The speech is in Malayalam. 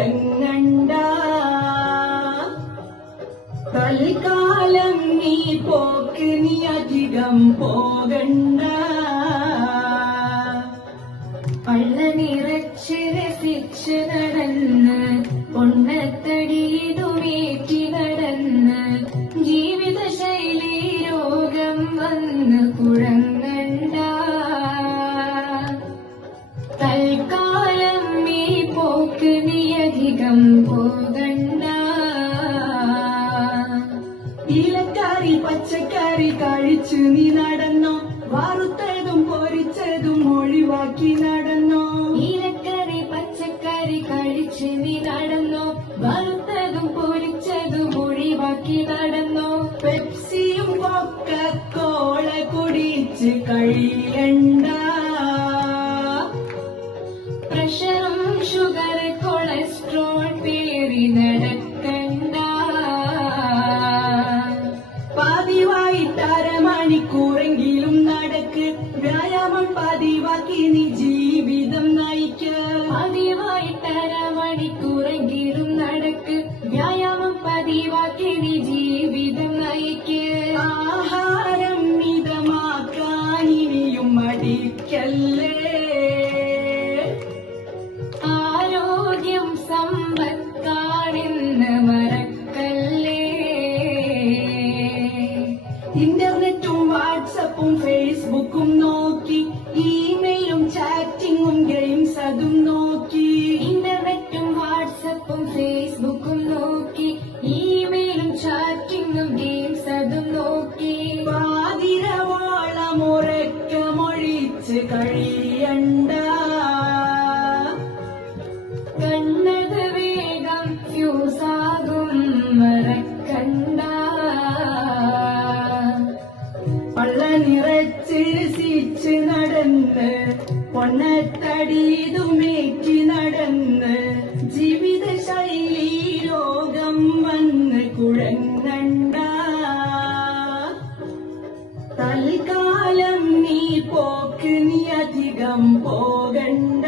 കുഴങ്ങണ്ട. തൽക്കാലം നീ പോക്ക് നീ അധികം പോകണ്ട. പള്ള നിറച്ച് രസിച്ച് നടന്ന് പൊണ്ണത്തടിയതുമേറ്റി നടന്ന് ജീവിതശൈലി രോഗം വന്ന് കുഴങ്ങണ്ട. തൽക്കാലം നീ പോക്ക് നീ അധികം പോകണ്ട. ഇലക്കറി പച്ചക്കറി കഴിച്ചു നീ നടന്നോ, വറുത്തതും പൊരിച്ചതും ഒഴിവാക്കി നടന്നോ. ഇലക്കറി പച്ചക്കറി കഴിച്ച് നീ നടന്നോ, വറുത്തതും പൊരിച്ചതും ഒഴിവാക്കി നടന്നോ. പെപ്സിയും കൊക്കക്കോള കുടിച്ച് കഴിയണ്ട. പ്രഷറും ഷുഗർ കൊളസ്ട്രോൾ പേറി നടക്കണ്ട. പതിവായിട്ട് അരമണിക്കൂറെങ്കിലും നടക്ക്, വ്യായാമം പതിവാക്കി നീ ജീവിതം നയിക്ക. പതിവായിട്ട് അരമണിക്കൂറെങ്കിലും നടക്ക്, വ്യായാമം പതിവാക്കി നീ ജീവിതം നയിക്ക്. ആഹാരം മിതമാക്കാൻ ഇനിയും മടിക്കല്ലേ. ആരോഗ്യം സമ്പത്താണെന്ന് മറക്കല്ലേ. ഇന്റർനെറ്റും വാട്സപ്പും ഫേസ്ബുക്കും നോക്കി, ഇമെയിലും ചാറ്റിങ്ങും ഗെയിംസ് അതും നോക്കി. ഇന്റർനെറ്റും വാട്സപ്പും ഫേസ്ബുക്കും നോക്കി, ഇമെയിലും ചാറ്റിങ്ങും ഗെയിംസ് അതും നോക്കി. പാതിരവോളം ഉറക്കമൊഴിച്ച് കഴിയണ്ട. കണ്ണത് വേഗം ഫ്യൂസാകും മറക്കണ്ട. പള്ള നിറച്ച് രസിച്ച് നടന്ന് പൊണ്ണത്തടിയതുമേറ്റി നടന്ന് ജീവിതശൈലി രോഗം വന്ന് കുഴങ്ങണ്ട. തൽക്കാലം നീ പോക്ക് നീ അധികം പോകണ്ട.